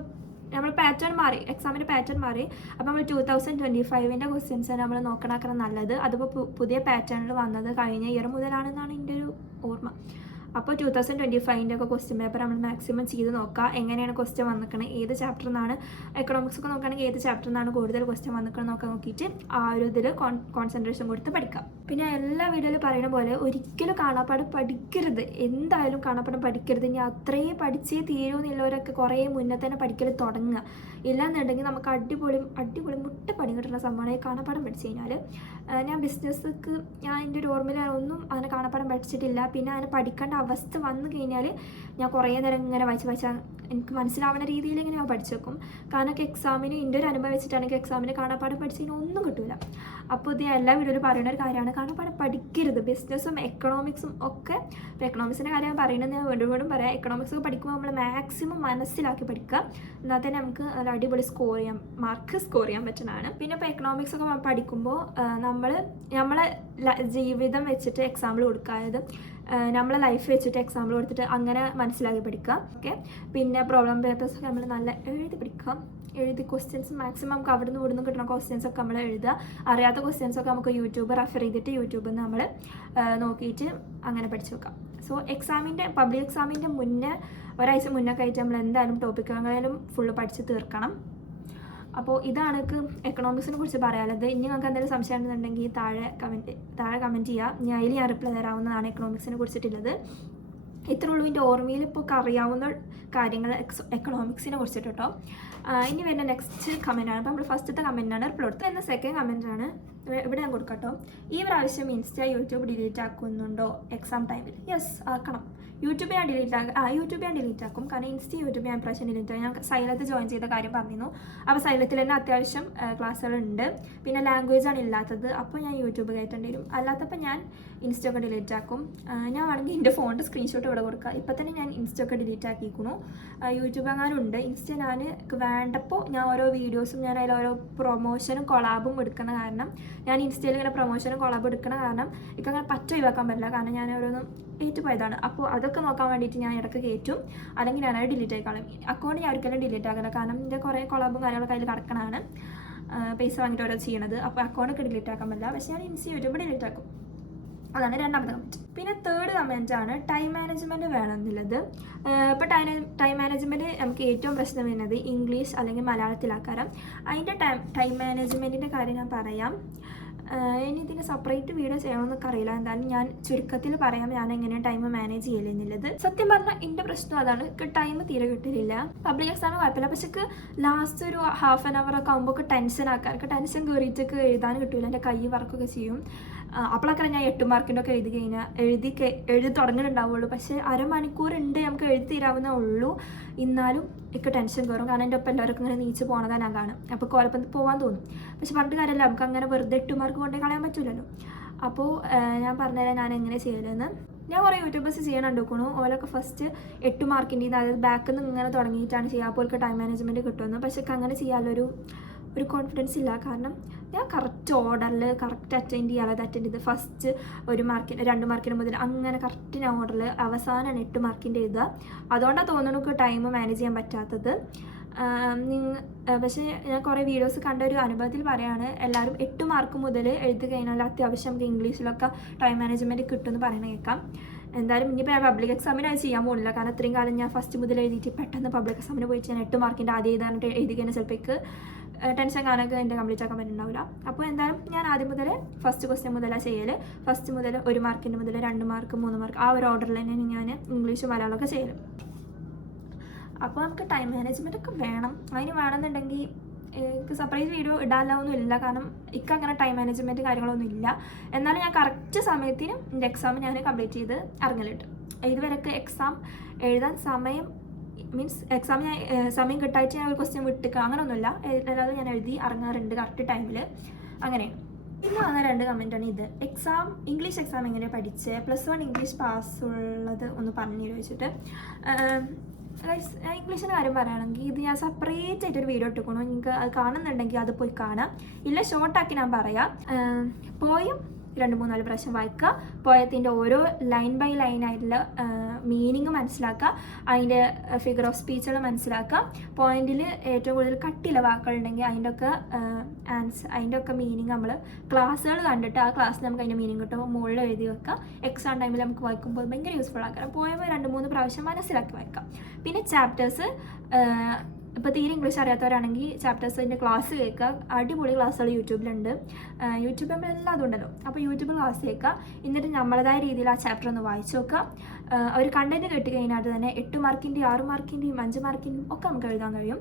നമ്മൾ പാറ്റേൺ മാറി, എക്സാമിൻ്റെ പാറ്റേൺ മാറി. അപ്പോൾ നമ്മൾ 2025 ക്വസ്റ്റ്യൻസ് നമ്മൾ നോക്കണാക്കണം നല്ലത്. അതിപ്പോൾ പുതിയ പാറ്റേണിൽ വന്നത് കഴിഞ്ഞ ഇയർ മുതലാണെന്നാണ് എൻ്റെ ഒരു ഓർമ്മ. അപ്പോൾ 2025 ഒക്കെ ക്വസ്റ്റ്യൻ പേപ്പർ നമ്മൾ മാക്സിമം ചെയ്ത് നോക്കുക. എങ്ങനെയാണ് ക്വസ്റ്റ്യൻ വന്നിരിക്കുന്നത്, ഏത് ചാപ്റ്ററിൽ നിന്നാണ്, എക്കണോമിക്സ് ഒക്കെ നോക്കുകയാണെങ്കിൽ ഏത് ചാപ്റ്ററിൽ നിന്നാണ് കൂടുതൽ ക്വസ്റ്റ്യൻ വന്നിരിക്കുന്നത് നോക്കിയിട്ട് ആ ഒരു ഇതിൽ കോൺസെൻട്രേഷൻ കൊടുത്ത് പഠിക്കുക. പിന്നെ എല്ലാ വീഡിയോയിൽ പറയുന്ന പോലെ ഒരിക്കലും കാണാപ്പാടം പഠിക്കരുത്, എന്തായാലും കാണാപ്പാടം പഠിക്കരുത്. ഇനി അത്രയും പഠിച്ചേ തീരുമെന്നുള്ളവരൊക്കെ കുറേ മുന്നേ തന്നെ പഠിക്കൽ തുടങ്ങുക. ഇല്ലാന്നുണ്ടെങ്കിൽ നമുക്ക് അടിപൊളി മുട്ട പണി കിട്ടുന്ന സംഭവമാണ് കാണാപ്പാടം പഠിച്ചു കഴിഞ്ഞാൽ. ഞാൻ ബിസിനസ്സൊക്കെ ഞാൻ എൻ്റെ ഒരു ഓർമ്മയിൽ ഒന്നും അങ്ങനെ കാണാപ്പാടം പഠിച്ചിട്ടില്ല. പിന്നെ അങ്ങനെ പഠിക്കേണ്ട അവസ്ഥ വന്നു കഴിഞ്ഞാൽ ഞാൻ കുറേ നേരം ഇങ്ങനെ വായിച്ചാൽ എനിക്ക് മനസ്സിലാവുന്ന രീതിയിൽ ഇങ്ങനെ ഞാൻ പഠിച്ചു വെക്കും. കാരണം എക്സാമിന് എൻ്റെ ഒരു അനുഭവം വെച്ചിട്ടാണെങ്കിൽ എക്സാമിന് കാണാപ്പാടം പഠിച്ചതിന് ഒന്നും കിട്ടില്ല. അപ്പോൾ ഇത് എല്ലാ വീഡിയോയിലും പറയുന്ന ഒരു കാര്യമാണ്, കാണാപ്പാടം പഠിക്കരുത്. ബിസിനസ്സും എക്കണോമിക്സും ഒക്കെ, ഇപ്പോൾ എക്കണോമിക്സിൻ്റെ കാര്യം പറയുന്നത് ഞാൻ വീണ്ടും പറയാം. എക്കണോമിക്സ് ഒക്കെ പഠിക്കുമ്പോൾ നമ്മൾ മാക്സിമം മനസ്സിലാക്കി പഠിക്കുക. എന്നാൽ തന്നെ നമുക്ക് നല്ല അടിപൊളി മാർക്ക് സ്കോർ ചെയ്യാൻ പറ്റുന്നതാണ്. പിന്നെ ഇപ്പോൾ എക്കണോമിക്സ് ഒക്കെ പഠിക്കുമ്പോൾ നമ്മളെ ജീവിതം വെച്ചിട്ട് എക്സാമ്പിൾ കൊടുക്കാതെ നമ്മളെ ലൈഫ് വെച്ചിട്ട് എക്സാമ്പിൾ കൊടുത്തിട്ട് അങ്ങനെ മനസ്സിലാക്കി പഠിക്കുക. ഓക്കെ, പിന്നെ പ്രോബ്ലം പേപ്പേഴ്സൊക്കെ നമ്മൾ നല്ല എഴുതി ക്വസ്റ്റ്യൻസ് മാക്സിമം നമുക്ക് അവിടെ നിന്ന് ഇവിടുന്ന് കിട്ടുന്ന ക്വസ്റ്റ്യൻസ് ഒക്കെ നമ്മൾ എഴുതുക. അറിയാത്ത ക്വസ്റ്റ്യൻസൊക്കെ നമുക്ക് യൂട്യൂബ് റെഫർ ചെയ്തിട്ട് യൂട്യൂബിൽ നിന്ന് നമ്മൾ നോക്കിയിട്ട് അങ്ങനെ പഠിച്ചു വെക്കാം. സോ പബ്ലിക് എക്സാമിൻ്റെ മുന്നേ ഒരാഴ്ച മുന്നൊക്കെ ആയിട്ട് നമ്മൾ എന്തായാലും ടോപ്പിക്കുകളായാലും ഫുള്ള് പഠിച്ച് തീർക്കണം. അപ്പോൾ ഇതാണ് എക്കണോമിക്സിനെ കുറിച്ച് പറയാനുള്ളത്. ഇനി നിങ്ങൾക്ക് എന്തെങ്കിലും സംശയം ഉണ്ടെന്നുണ്ടെങ്കിൽ താഴെ കമൻറ്റ് ചെയ്യുക. ഞാൻ റിപ്ലൈ തരാവുന്നതാണ് എക്കണോമിക്സിനെ കുറിച്ചിട്ടുള്ളത്. ഇത്രേ ഉള്ളൂ എൻ്റെ ഓർമ്മയിൽ ഇപ്പോൾ അറിയാവുന്ന കാര്യങ്ങൾ എക്കണോമിക്സിനെ കുറിച്ചിട്ട് കേട്ടോ. ഇനി വരുന്ന നെക്സ്റ്റ് കമൻറ്റാണ്. അപ്പോൾ നമ്മൾ ഫസ്റ്റത്തെ കമൻറ്റാണ് റിപ്ലൈ കൊടുത്തത്. എന്ന സെക്കൻഡ് കമൻറ്റാണ് ഇവിടെ ഞാൻ കൊടുക്കട്ടോ. ഈ പ്രാവശ്യം യൂട്യൂബ് ഡിലീറ്റ് ആക്കുന്നുണ്ടോ എക്സാം ടൈമിൽ? യെസ്, ആക്കണം. യൂട്യൂബ് ഞാൻ ഡിലീറ്റ് ആക്കും. കാരണം യൂട്യൂബ് ഞാൻ പ്രാവശ്യം ഡിലീറ്റ് ആക്കും. ഞാൻ സൈലത്ത് ജോയിൻ ചെയ്ത കാര്യം പറഞ്ഞിരുന്നു. അപ്പോൾ സൈലത്തിൽ തന്നെ അത്യാവശ്യം ക്ലാസ്സുകളുണ്ട്. പിന്നെ ലാംഗ്വേജാണ് ഇല്ലാത്തത്, അപ്പോൾ ഞാൻ യൂട്യൂബ് കയറ്റേണ്ടി വരും. അല്ലാത്തപ്പോൾ ഞാൻ ഒക്കെ ഡിലീറ്റ് ആക്കും. ഞാൻ വേണമെങ്കിൽ എൻ്റെ ഫോണിൻ്റെ സ്ക്രീൻഷോട്ട് ഇവിടെ കൊടുക്കുക. ഇപ്പം തന്നെ ഞാൻ ഒക്കെ ഡിലീറ്റ് ആക്കിയിരിക്കുന്നു. യൂട്യൂബ് അങ്ങാനുണ്ട്. ഞാൻ വേണ്ടപ്പോൾ ഞാൻ ഓരോ വീഡിയോസും ഞാൻ അതിൽ ഓരോ പ്രൊമോഷനും കൊളാബും എടുക്കുന്ന കാരണം, ഞാൻ ഇൻസ്റ്റയിൽ ഇങ്ങനെ പ്രൊമോഷനും കൊളാബും എടുക്കുന്ന കാരണം അങ്ങനെ ഒഴിവാക്കാൻ പറ്റില്ല. കാരണം ഞാൻ ഓരോന്നും ഏറ്റുപോയതാണ്. അപ്പോൾ അതൊക്കെ നോക്കാൻ വേണ്ടിയിട്ട് ഞാൻ ഇടയ്ക്ക് കയറ്റും, അല്ലെങ്കിൽ ഞാനത് ഡിലീറ്റ് ആയിക്കാളും. അക്കൗണ്ട് ഞാൻ ഒരിക്കലും ഡിലീറ്റ് ആക്കില്ല. കാരണം എൻ്റെ കുറേ കൊളാബും കാര്യങ്ങളൊക്കെ അതിൽ കിടക്കണതാണ്, പൈസ വാങ്ങിയിട്ട് ഓരോ ചെയ്യണത്. അപ്പോൾ അക്കൗണ്ടൊക്കെ ഡിലീറ്റ് ആക്കാൻ പറ്റില്ല. പക്ഷേ ഞാൻ യൂട്യൂബ് ഡിലീറ്റ് ആക്കും. അതാണ് രണ്ടാമത്തെ കമൻറ്റ്. പിന്നെ തേർഡ് കമൻറ്റാണ് ടൈം മാനേജ്മെൻറ്റ് വേണമെന്നുള്ളത്. ഇപ്പോൾ ടൈം മാനേജ്മെൻറ്റ് നമുക്ക് ഏറ്റവും പ്രശ്നം വരുന്നത് ഇംഗ്ലീഷ് അല്ലെങ്കിൽ മലയാളത്തിലാക്കാരം. അതിൻ്റെ ടൈം മാനേജ്മെൻറ്റിൻ്റെ കാര്യം ഞാൻ പറയാം. ഇനി ഇതിന് സെപ്പറേറ്റ് വീഡിയോ ചെയ്യണമെന്നൊക്കെ അറിയില്ല. എന്തായാലും ഞാൻ ചുരുക്കത്തിൽ പറയാം ഞാൻ എങ്ങനെയാണ് ടൈം മാനേജ് ചെയ്യലെന്നുള്ളത്. സത്യം പറഞ്ഞാൽ എൻ്റെ പ്രശ്നം അതാണ്, ടൈം തീരെ കിട്ടില്ല. പബ്ലിക് എക്സാം കുഴപ്പമില്ല, പക്ഷേ ലാസ്റ്റ് ഒരു ½ an hour ഒക്കെ ആകുമ്പോൾ ടെൻഷൻ കയറിയിട്ടൊക്കെ എഴുതാൻ കിട്ടില്ല. എൻ്റെ കൈ വർക്കൊക്കെ ചെയ്യും. അപ്പോഴൊക്കെ ഞാൻ 8 മാർക്കിൻ്റെ ഒക്കെ എഴുതി തുടങ്ങിയിട്ടുണ്ടാവുള്ളൂ. പക്ഷേ അരമണിക്കൂറുണ്ട് നമുക്ക് എഴുതി തീരാവുന്നേ ഉള്ളൂ. എന്നാലും ടെൻഷൻ കയറും. കാരണം എൻ്റെ ഒപ്പം എല്ലാവർക്കും ഇങ്ങനെ നീച്ച് പോകണതാണ് ഞാൻ കാണും. അപ്പോൾ കുഴപ്പം പോകാൻ തോന്നും. പക്ഷെ പറഞ്ഞിട്ട് കാര്യമല്ല, നമുക്ക് അങ്ങനെ വെറുതെ 8 മാർക്ക് കൊണ്ടേ കളയാൻ പറ്റില്ലല്ലോ. അപ്പോൾ ഞാൻ പറഞ്ഞുതരാം ഞാൻ എങ്ങനെ ചെയ്യലെന്ന്. ഞാൻ കുറേ യൂട്യൂബേഴ്സ് ചെയ്യാൻ കണ്ടുക്കുന്നു. ഓലൊക്കെ ഫസ്റ്റ് 8 മാർക്കിൻ്റെ അതായത് ബാക്കിൽ നിന്ന് ഇങ്ങനെ തുടങ്ങിയിട്ടാണ് ചെയ്യുക. അപ്പോൾ അവർക്ക് ടൈം മാനേജ്മെൻറ്റ് കിട്ടുമെന്ന്. പക്ഷേ അങ്ങനെ ചെയ്യാനുള്ളൊരു കോൺഫിഡൻസ് ഇല്ല. കാരണം ഞാൻ കറക്റ്റ് ഓർഡറിൽ കറക്റ്റ് അറ്റൻഡ് ചെയ്ത് ഫസ്റ്റ് 1 മാർക്കിന് 2 മാർക്കിന് മുതൽ അങ്ങനെ കറക്റ്റ് ഞാൻ ഓർഡറിൽ അവസാനമാണ് 8 മാർക്കിൻ്റെ എഴുതുക. അതുകൊണ്ടാണ് തോന്നുന്നു ടൈം മാനേജ് ചെയ്യാൻ പറ്റാത്തത്. പക്ഷേ ഞാൻ കുറേ വീഡിയോസ് കണ്ട ഒരു അനുഭവത്തിൽ പറയുകയാണ്, എല്ലാവരും 8 മാർക്ക് മുതൽ എഴുതി കഴിഞ്ഞാൽ അത്യാവശ്യം നമുക്ക് ഇംഗ്ലീഷിലൊക്കെ ടൈം മാനേജ്മെൻറ്റ് കിട്ടുമെന്ന് പറയണ കേൾക്കാം. എന്തായാലും ഇനിയിപ്പോൾ ഞാൻ പബ്ലിക് എക്സാമിന് അത് ചെയ്യാൻ പോകുന്നില്ല. കാരണം ഇത്രയും കാലം ഞാൻ ഫസ്റ്റ് മുതൽ എഴുതിയിട്ട് പെട്ടെന്ന് പബ്ലിക് എക്സാമിന് പോയിട്ട് ഞാൻ 8 മാർക്കിൻ്റെ ആദ്യം എഴുതാനായിട്ട് എഴുതി കഴിഞ്ഞാൽ ചിലപ്പോൾ ടെൻഷൻ കാരണമൊക്കെ എൻ്റെ കംപ്ലീറ്റ് ആക്കാൻ പറ്റുന്നുണ്ടാവില്ല. അപ്പോൾ എന്തായാലും ഞാൻ ആദ്യം മുതൽ ഫസ്റ്റ് ക്വസ്റ്റ്യൻ മുതലാണ് ചെയ്യൽ. ഫസ്റ്റ് മുതൽ 1 മാർക്കിൻ്റെ മുതൽ 2 മാർക്ക് 3 മാർക്ക് ആ ഒരു ഓർഡറിൽ തന്നെയാണ് ഞാൻ ഇംഗ്ലീഷ് മലയാളമൊക്കെ ചെയ്യൽ. അപ്പോൾ നമുക്ക് ടൈം മാനേജ്മെൻ്റ് ഒക്കെ വേണം. അതിന് വേണമെന്നുണ്ടെങ്കിൽ എനിക്ക് സെപ്പറേറ്റ് വീഡിയോ ഇടാനൊന്നും ഇല്ല. കാരണം എനിക്ക് അങ്ങനെ ടൈം മാനേജ്മെൻറ്റ് കാര്യങ്ങളൊന്നും ഇല്ല. എന്നാലും ഞാൻ കറക്റ്റ് സമയത്തിന് എൻ്റെ എക്സാം ഞാൻ കംപ്ലീറ്റ് ചെയ്ത് ഇറങ്ങലിട്ട്. ഇതുവരെയൊക്കെ എക്സാം എഴുതാൻ സമയം മീൻസ് എക്സാം ഞാൻ സമയം കിട്ടായിട്ട് ഞാൻ ഒരു ക്വസ്റ്റ്യൻ വിട്ടിക്കുക അങ്ങനെയൊന്നുമില്ല. അല്ലാതെ ഞാൻ എഴുതി ഇറങ്ങാറുണ്ട് കറക്റ്റ് ടൈമിൽ. അങ്ങനെ പിന്നെ വന്ന 2 കമൻറ്റാണ് ഇത്. ഇംഗ്ലീഷ് എക്സാം എങ്ങനെ പഠിച്ച് +1 ഇംഗ്ലീഷ് പാസ്സുള്ളത് ഒന്ന് പറഞ്ഞു ചോദിച്ചിട്ട്. ഇംഗ്ലീഷിൻ്റെ കാര്യം പറയുകയാണെങ്കിൽ ഇത് ഞാൻ സെപ്പറേറ്റ് ആയിട്ടൊരു വീഡിയോ ഇട്ടിക്കണം. നിങ്ങൾക്ക് അത് കാണുന്നുണ്ടെങ്കിൽ അത് പോയി കാണാം. ഇല്ല ഷോർട്ടാക്കി ഞാൻ പറയാം. പോയും 2-3-4 പ്രാവശ്യം വായിക്കുക. പോയത്തിൻ്റെ ഓരോ ലൈൻ ബൈ ലൈൻ ആയിട്ടുള്ള മീനിങ് മനസ്സിലാക്കുക. അതിൻ്റെ ഫിഗർ ഓഫ് സ്പീച്ചുകൾ മനസ്സിലാക്കുക. പോയിന്റിൽ ഏറ്റവും കൂടുതൽ കട്ടിയുള്ള വാക്കുകളുണ്ടെങ്കിൽ അതിൻ്റെ ഒക്കെ മീനിങ് നമ്മൾ ക്ലാസ്സുകൾ കണ്ടിട്ട് ആ ക്ലാസ്സിൽ നമുക്ക് അതിൻ്റെ മീനിങ് കിട്ടുമ്പോൾ മുകളിൽ എഴുതി വെക്കുക. എക്സാം ടൈമിൽ നമുക്ക് വായിക്കുമ്പോൾ ഭയങ്കര യൂസ്ഫുൾ ആക്കാം. പോയപ്പോൾ 2-3 പ്രാവശ്യം മനസ്സിലാക്കി വായിക്കാം. പിന്നെ ചാപ്റ്റേഴ്സ് ഇപ്പോൾ തീരെ ഇംഗ്ലീഷ് അറിയാത്തവരാണെങ്കിൽ ചാപ്റ്റേഴ്സിൻ്റെ ക്ലാസ് കേൾക്കുക. അടിപൊളി ക്ലാസ്സുകൾ യൂട്യൂബിലുണ്ട്. യൂട്യൂബ് നമ്മളെല്ലാം അതുണ്ടല്ലോ. അപ്പോൾ യൂട്യൂബിൽ ക്ലാസ് കേൾക്കുക. എന്നിട്ട് നമ്മളതായ രീതിയിൽ ആ ചാപ്റ്റർ ഒന്ന് വായിച്ചു നോക്കുക. ഒരു കണ്ടന്റ് കേട്ട് കഴിഞ്ഞാൽ തന്നെ 8 മാർക്കിൻ്റെയും 6 മാർക്കിൻ്റെയും 5 മാർക്കിൻ്റെയും ഒക്കെ നമുക്ക് എഴുതാൻ കഴിയും.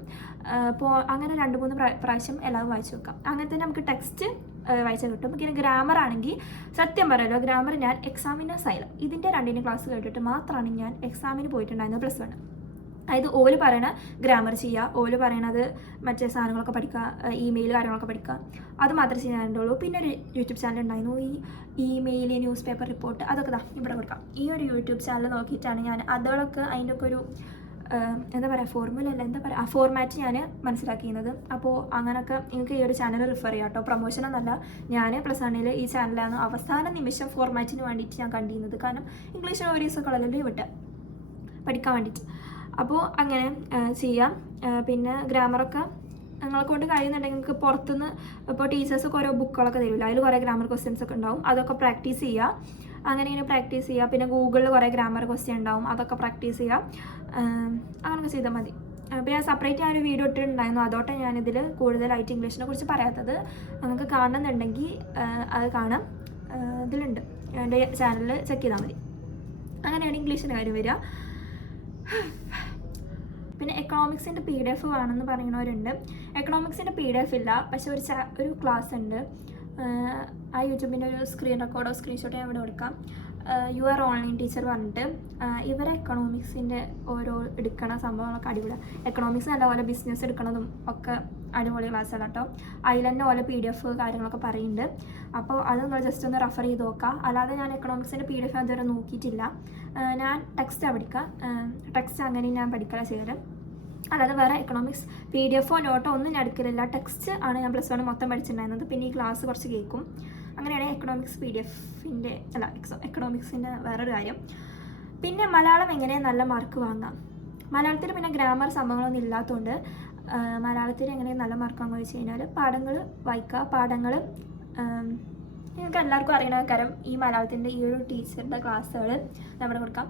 അപ്പോൾ അങ്ങനെ 2-3 പ്രാവശ്യം എല്ലാവരും വായിച്ചു നോക്കാം. അങ്ങനെ തന്നെ നമുക്ക് ടെക്സ്റ്റ് വായിച്ചാൽ കിട്ടും. പിന്നെ ഗ്രാമർ ആണെങ്കിൽ സത്യം പറയാമല്ലോ, ഗ്രാമർ ഞാൻ എക്സാമിന് സൈലം ഇതിൻ്റെ 2ൻ്റെ ക്ലാസ് കേട്ടിട്ട് മാത്രമാണ് ഞാൻ എക്സാമിന് പോയിട്ടുണ്ടായിരുന്നത് +1. അതായത് ഓല് പറയണ ഗ്രാമർ ചെയ്യുക, ഓല് പറയണത് മറ്റേ സാധനങ്ങളൊക്കെ പഠിക്കുക, ഇമെയിൽ കാര്യങ്ങളൊക്കെ പഠിക്കുക, അത് മാത്രമേ ചെയ്യാനുള്ളൂ. പിന്നെ ഒരു യൂട്യൂബ് ചാനൽ ഉണ്ടായിരുന്നു, ഈ ഇമെയിൽ ന്യൂസ് പേപ്പർ റിപ്പോർട്ട് അതൊക്കെ ഇവിടെ കൊടുക്കാം. ഈ ഒരു യൂട്യൂബ് ചാനൽ നോക്കിയിട്ടാണ് ഞാൻ അതുകളൊക്കെ അതിൻ്റെ ഒക്കെ ഒരു എന്താ പറയുക ഫോർമുല അല്ല എന്താ പറയുക ആ ഫോർമാറ്റ് ഞാൻ മനസ്സിലാക്കിയിരുന്നത്. അപ്പോൾ അങ്ങനെയൊക്കെ നിങ്ങൾക്ക് ഈ ഒരു ചാനൽ റിഫർ ചെയ്യാം കേട്ടോ. പ്രൊമോഷനൊന്നല്ല, ഞാൻ +1 ഈ ചാനലാണ് അവസാന നിമിഷം ഫോർമാറ്റിന് വേണ്ടിയിട്ട് ഞാൻ കണ്ടിരുന്നത്. കാരണം ഇംഗ്ലീഷ് നോവലീസൊക്കെ ഉള്ളല്ലോ വിട്ട് പഠിക്കാൻ വേണ്ടിയിട്ട്. അപ്പോൾ അങ്ങനെ ചെയ്യാം. പിന്നെ ഗ്രാമറൊക്കെ നിങ്ങളെ കൊണ്ട് കഴിയുന്നുണ്ടെങ്കിൽ നിങ്ങൾക്ക് പുറത്തുനിന്ന് ഇപ്പോൾ ടീച്ചേഴ്സൊക്കെ ഓരോ ബുക്കുകളൊക്കെ തരില്ല, അതിൽ കുറേ ഗ്രാമർ ക്വസ്റ്റ്യൻസ് ഒക്കെ ഉണ്ടാവും. അതൊക്കെ പ്രാക്ടീസ് ചെയ്യുക. അങ്ങനെ ഇങ്ങനെ പ്രാക്ടീസ് ചെയ്യുക. പിന്നെ ഗൂഗിളിൽ കുറേ ഗ്രാമർ ക്വസ്റ്റ്യൻ ഉണ്ടാവും, അതൊക്കെ പ്രാക്ടീസ് ചെയ്യുക. അങ്ങനെയൊക്കെ ചെയ്താൽ മതി. അപ്പോൾ ഞാൻ സെപ്പറേറ്റ് ഞാനൊരു വീഡിയോ ഇട്ടിട്ടുണ്ടായിരുന്നു. അതോടെ ഞാനിതിൽ കൂടുതലായിട്ട് ഇംഗ്ലീഷിനെ കുറിച്ച് പറയാത്തത്. നിങ്ങൾക്ക് കാണുന്നുണ്ടെങ്കിൽ അത് കാണാം, ഇതിലുണ്ട് എൻ്റെ ചാനലിൽ ചെക്ക് ചെയ്താൽ മതി. അങ്ങനെയാണ് ഇംഗ്ലീഷിൻ്റെ കാര്യം വരിക. പിന്നെ എക്കണോമിക്സിൻ്റെ PDF വേണമെന്ന് പറയുന്നവരുണ്ട്. എക്കണോമിക്സിൻ്റെ PDF ഇല്ല, പക്ഷെ ഒരു ക്ലാസ് ഉണ്ട്. ആ യൂട്യൂബിൻ്റെ ഒരു സ്ക്രീൻ റെക്കോർഡോ സ്ക്രീൻഷോട്ടോ ഞാൻ ഇവിടെ കൊടുക്കാം. യുവർ ഓൺലൈൻ ടീച്ചർ പറഞ്ഞിട്ട് ഇവരെ എക്കണോമിക്സിൻ്റെ ഓരോ എടുക്കണ സംഭവങ്ങളൊക്കെ അടിപൊളിയാണ്. എക്കണോമിക്സ് നല്ലപോലെ ബിസിനസ് എടുക്കണതും ഒക്കെ അടിപൊളി ക്ലാസ്സാണ് കേട്ടോ. അതിൽ തന്നെ ഓരോ PDF കാര്യങ്ങളൊക്കെ പറയുന്നുണ്ട്. അപ്പോൾ അത് നിങ്ങൾ ജസ്റ്റ് ഒന്ന് റെഫർ ചെയ്ത് നോക്കുക. അല്ലാതെ ഞാൻ എക്കണോമിക്സിൻ്റെ PDF അതുവരെ നോക്കിയിട്ടില്ല. ഞാൻ ടെക്സ്റ്റാണ് പഠിക്കുക. ടെക്സ്റ്റ് അങ്ങനെ ഞാൻ പഠിക്കുക ചെയ്യൽ. അല്ലാതെ വേറെ എക്കണോമിക്സ് PDF നോട്ടോ ഒന്നും ഞാൻ എടുക്കലില്ല. ടെക്സ്റ്റ് ആണ് ഞാൻ +1 മൊത്തം പഠിച്ചിട്ടുണ്ടായിരുന്നത്. പിന്നെ ഈ ക്ലാസ് കുറച്ച് കേൾക്കും. അങ്ങനെയാണ് എക്കണോമിക്സിൻ്റെ വേറൊരു കാര്യം. പിന്നെ മലയാളം എങ്ങനെ നല്ല മാർക്ക് വാങ്ങാം. മലയാളത്തിൽ പിന്നെ ഗ്രാമർ സംഭവങ്ങളൊന്നും ഇല്ലാത്തതുകൊണ്ട് മലയാളത്തിൽ എങ്ങനെ നല്ല മാർക്ക് വാങ്ങുക വെച്ച് കഴിഞ്ഞാൽ പാഠങ്ങൾ വായിക്കുക. പാഠങ്ങൾ നിങ്ങൾക്ക് എല്ലാവർക്കും അറിയണ കാര്യം ഈ മലയാളത്തിൻ്റെ ഈ ഒരു ടീച്ചറിൻ്റെ ക്ലാസ്സുകൾ നമ്മുടെ കൊടുക്കാം.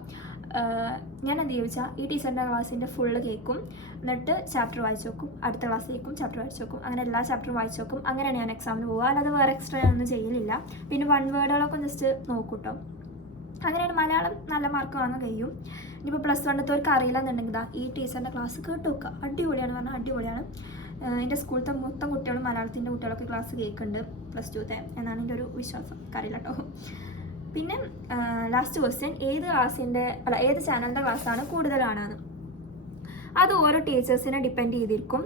ഞാൻ എന്ത് ചോദിച്ചാൽ ഈ ടീച്ചറിൻ്റെ ക്ലാസ്സിൻ്റെ ഫുള്ള് കേൾക്കും. എന്നിട്ട് ചാപ്റ്റർ വായിച്ചു നോക്കും, അടുത്ത ക്ലാസ് കേൾക്കും, ചാപ്റ്റർ വായിച്ചു നോക്കും. അങ്ങനെ എല്ലാ ചാപ്റ്ററും വായിച്ചു നോക്കും. അങ്ങനെയാണ് ഞാൻ എക്സാമിന് പോവുക. അല്ലാതെ വേറെ എക്സ്ട്രാ ഒന്നും ചെയ്യലില്ല. പിന്നെ 1 വേർഡുകളൊക്കെ ജസ്റ്റ് നോക്കൂട്ടോ. അങ്ങനെയാണ് മലയാളം നല്ല മാർക്ക് വാങ്ങാൻ കഴിയും. ഇനിയിപ്പോൾ +1 അറിയില്ല എന്നുണ്ടെങ്കിൽ ഈ ടീച്ചറിൻ്റെ ക്ലാസ് കേട്ട് നോക്കുക. അടിപൊളിയാണ് പറഞ്ഞാൽ അടിപൊളിയാണ്. എൻ്റെ സ്കൂളിലത്തെ മൊത്തം കുട്ടികളും മലയാളത്തിൻ്റെ കുട്ടികളൊക്കെ ക്ലാസ് കേൾക്കുന്നുണ്ട് +2 എന്നാണ് എൻ്റെ ഒരു വിശ്വാസം. അറിയില്ല കേട്ടോ. പിന്നെ ലാസ്റ്റ് ക്വസ്റ്റ്യൻ, ഏത് ചാനലിൻ്റെ ക്ലാസ്സാണ് കൂടുതൽ കാണാമെന്ന്. അത് ഓരോ ടീച്ചേഴ്സിനെ ഡിപ്പെൻഡ് ചെയ്തിരിക്കും.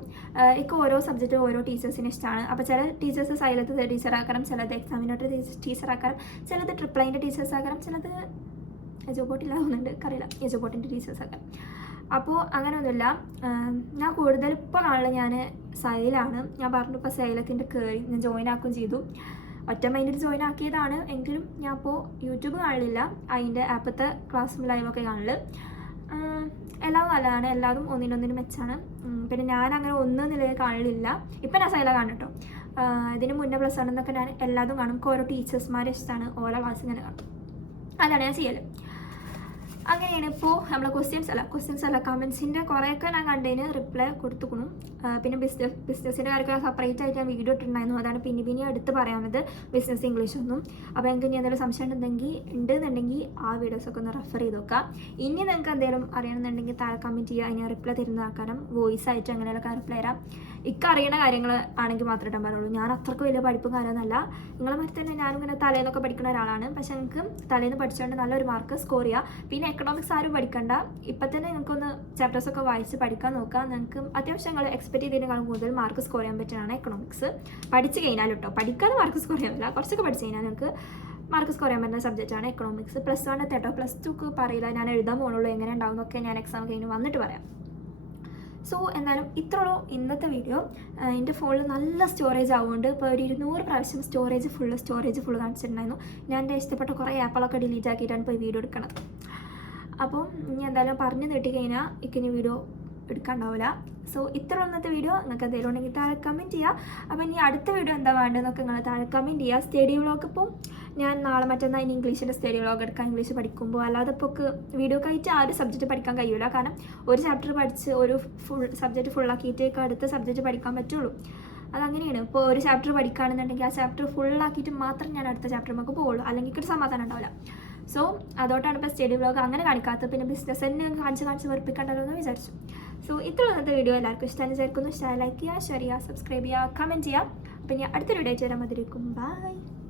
ഇപ്പോൾ ഓരോ സബ്ജക്റ്റ് ഓരോ ടീച്ചേഴ്സിന് ഇഷ്ടമാണ്. അപ്പോൾ ചില ടീച്ചേഴ്സ് സൈലത്ത് ടീച്ചറാക്കണം, ചിലത് എക്സാമിനോട്ട് ടീച്ചറാക്കണം, ചിലത് ട്രിപ്പിളിൻ്റെ ടീച്ചേഴ്സാക്കണം, ചിലത് എജോബോട്ടില്ല തോന്നുന്നുണ്ട്, അറിയില്ല, എജോബോട്ടിൻ്റെ ടീച്ചേഴ്സാക്കാം. അപ്പോൾ അങ്ങനെയൊന്നുമില്ല. ഞാൻ കൂടുതൽ ഇപ്പോൾ കാണുന്നത് ഞാൻ സൈലാണ്. ഞാൻ പറഞ്ഞു ഇപ്പോൾ സൈലത്തിൻ്റെ കയറി ഞാൻ ജോയിൻ ആക്കുകയും ചെയ്തു. ഒറ്റ മൈൻഡിൽ ജോയിൻ ആക്കിയതാണ്. എങ്കിലും ഞാൻ ഇപ്പോൾ യൂട്യൂബ് കാണില്ല, അതിൻ്റെ ആപ്പത്തെ ക്ലാസ്സും ലൈവൊക്കെ കാണല്. എല്ലാം നല്ലതാണ്, എല്ലാതും ഒന്നിനൊന്നിനും മെച്ചാണ്. പിന്നെ ഞാൻ അങ്ങനെ ഒന്നും നിലയിൽ കാണലില്ല. ഇപ്പം ഞാൻ സൈല കാണും കേട്ടോ. ഇതിന് മുന്നേ +1 എന്നൊക്കെ ഞാൻ എല്ലാതും കാണും. ഓരോ ടീച്ചേഴ്സ്മാരെ ഇഷ്ടമാണ്, ഓരോ ക്ലാസ് ഇങ്ങനെ കാണും. അതാണ് ഞാൻ ചെയ്യൽ. അങ്ങനെയാണ് ഇപ്പോൾ നമ്മൾ ക്വസ്റ്റ്യൻസ് അല്ല കമൻസിൻ്റെ കുറേയൊക്കെ ഞാൻ കണ്ടതിന് റിപ്ലൈ കൊടുത്തുക്കണം. പിന്നെ ബിസിനസ്സിൻ്റെ കാര്യമൊക്കെ സെപ്പറേറ്റ് ആയിട്ട് ഞാൻ വീഡിയോ ഇട്ടിട്ടുണ്ടായിരുന്നു. അതാണ് പിന്നെ അടുത്ത് പറയാവുന്നത് ബിസിനസ് ഇംഗ്ലീഷൊന്നും. അപ്പോൾ നിങ്ങൾക്ക് ഇനി എന്തെങ്കിലും സംശയം ഉണ്ടെന്നുണ്ടെങ്കിൽ ആ വീഡിയോസൊക്കെ ഒന്ന് റെഫർ ചെയ്ത് നോക്കാം. ഇനി നിങ്ങൾക്ക് എന്തെങ്കിലും അറിയണമെന്നുണ്ടെങ്കിൽ താഴെ കമൻറ്റ് ചെയ്യുക. അതിന് റിപ്ലൈ തരുന്നതാക്കാനും വോയിസ് ആയിട്ട് അങ്ങനെയൊക്കെ റിപ്ലൈ തരാം. അറിയുന്ന കാര്യങ്ങൾ ആണെങ്കിൽ മാത്രമേ ഇട്ടാൻ പറയുള്ളൂ. ഞാൻ അത്രയ്ക്ക് വലിയ പഠിപ്പും കാര്യമൊന്നുമല്ല. നിങ്ങളെ മാതിരി തന്നെ ഞാനിങ്ങനെ തലേന്നൊക്കെ പഠിക്കുന്ന ഒരാളാണ്. പക്ഷേ നിങ്ങൾക്ക് തലേന്ന് പഠിച്ചുകൊണ്ട് നല്ലൊരു മാർക്ക് സ്കോർ ചെയ്യുക. പിന്നെ എക്കണോമിക്സ് ആരും പഠിക്കണ്ട. ഇപ്പം തന്നെ നിങ്ങൾക്കൊന്ന് ചാപ്റ്റേഴ്സൊക്കെ വായിച്ച് പഠിക്കാൻ നോക്കുക. നിങ്ങൾക്ക് അത്യാവശ്യം നിങ്ങൾ എക്സ്പെക്ട് ചെയ്തതിനേക്കാളും കൂടുതൽ മാർക്ക് സ്കോർ ചെയ്യാൻ പറ്റുന്നതാണ് എക്കണോമിക്സ്. പഠിച്ച് കഴിഞ്ഞാൽ കേട്ടോ, പഠിക്കാതെ മാർക്ക് സ്കോർ ചെയ്യാൻ പറ്റില്ല. കുറച്ചൊക്കെ പഠിച്ച് കഴിഞ്ഞാൽ നിങ്ങൾക്ക് മാർക്ക് സ്കോർ ചെയ്യാൻ പറ്റുന്ന സബ്ജക്റ്റാണ് എക്കണോമിക്സ്. +1 കേട്ടോ, +2 പറയില്ല. ഞാൻ എഴുതാൻ പോകുന്നുള്ളൂ. എങ്ങനെ ഉണ്ടാവും എന്നൊക്കെ ഞാൻ എക്സാം കഴിഞ്ഞ് വന്നിട്ട് പറയാം. സോ എന്നാലും ഇത്രയുള്ളൂ ഇന്നത്തെ വീഡിയോ. എൻ്റെ ഫോണിൽ നല്ല സ്റ്റോറേജ് ആവുന്നുണ്ട്. ഇപ്പോൾ ഒരു 200 പ്രാവശ്യം സ്റ്റോറേജ് ഫുള്ള് കാണിച്ചിട്ടുണ്ടായിരുന്നു. ഞാൻ എൻ്റെ ഇഷ്ടപ്പെട്ട കുറേ ആപ്പുകളൊക്കെ ഡിലീറ്റ് ആക്കിയിട്ടാണ് ഇപ്പോൾ വീഡിയോ എടുക്കുന്നത്. അപ്പം ഇനി എന്തായാലും പറഞ്ഞു നീട്ടിക്കഴിഞ്ഞാൽ ഇനി വീഡിയോ എടുക്കാണ്ടാവില്ല. സോ ഇത്ര ഇന്നത്തെ വീഡിയോ. നിങ്ങൾക്ക് എന്തെങ്കിലും ഉണ്ടെങ്കിൽ താഴെ കമൻറ്റ് ചെയ്യുക. അപ്പോൾ ഇനി അടുത്ത വീഡിയോ എന്താ വേണ്ടതെന്നൊക്കെ നിങ്ങൾ താഴെ കമൻറ്റ് ചെയ്യുക. സ്റ്റഡി വ്ളോഗ് ഇപ്പോൾ ഞാൻ നാളെ മറ്റന്നാൾ ഇനി ഇംഗ്ലീഷിൻ്റെ സ്റ്റഡി വ്ളോഗ് എടുക്കാം. ഇംഗ്ലീഷ് പഠിക്കുമ്പോൾ അല്ലാതെ ഇപ്പോൾ വീഡിയോ ആയിട്ട് ആ ഒരു സബ്ജക്റ്റ് പഠിക്കാൻ കഴിയില്ല. കാരണം ഒരു ചാപ്റ്റർ പഠിച്ച് ഒരു സബ്ജക്റ്റ് ഫുള്ളാക്കിയിട്ടേക്ക് അടുത്ത സബ്ജക്റ്റ് പഠിക്കാൻ പറ്റുള്ളൂ. അതങ്ങനെയാണ്. ഇപ്പോൾ ഒരു ചാപ്റ്റർ പഠിക്കുകയാണെന്നുണ്ടെങ്കിൽ ആ ചാപ്റ്റർ ഫുള്ളാക്കിയിട്ട് മാത്രം ഞാൻ അടുത്ത ചാപ്റ്റർ നമുക്ക് പോകുള്ളൂ. അല്ലെങ്കിൽ ഒരു സമാധാനം ഉണ്ടാവില്ല. സോ അതോട്ടാണ് ഇപ്പോൾ സ്റ്റഡി വ്ളോഗ് അങ്ങനെ കാണിക്കാത്തത്. പിന്നെ ബിസിനസ് തന്നെ കാണിച്ച് വെറുപ്പിക്കണ്ടല്ലോ എന്ന് വിചാരിച്ചു. സോ ഇത്ര ഇന്നത്തെ വീഡിയോ എല്ലാവർക്കും ഇഷ്ടമായി വിചാരിക്കുന്നു. ഇഷ്ടമായി ലൈക്ക് ചെയ്യുക, ഷെയർ ചെയ്യുക, സബ്സ്ക്രൈബ് ചെയ്യുക, കമൻറ്റ് ചെയ്യുക. അപ്പം ഞാൻ അടുത്തൊരു വീഡിയോ ചെയ്യാൻ മതിരിക്കും. ബൈ.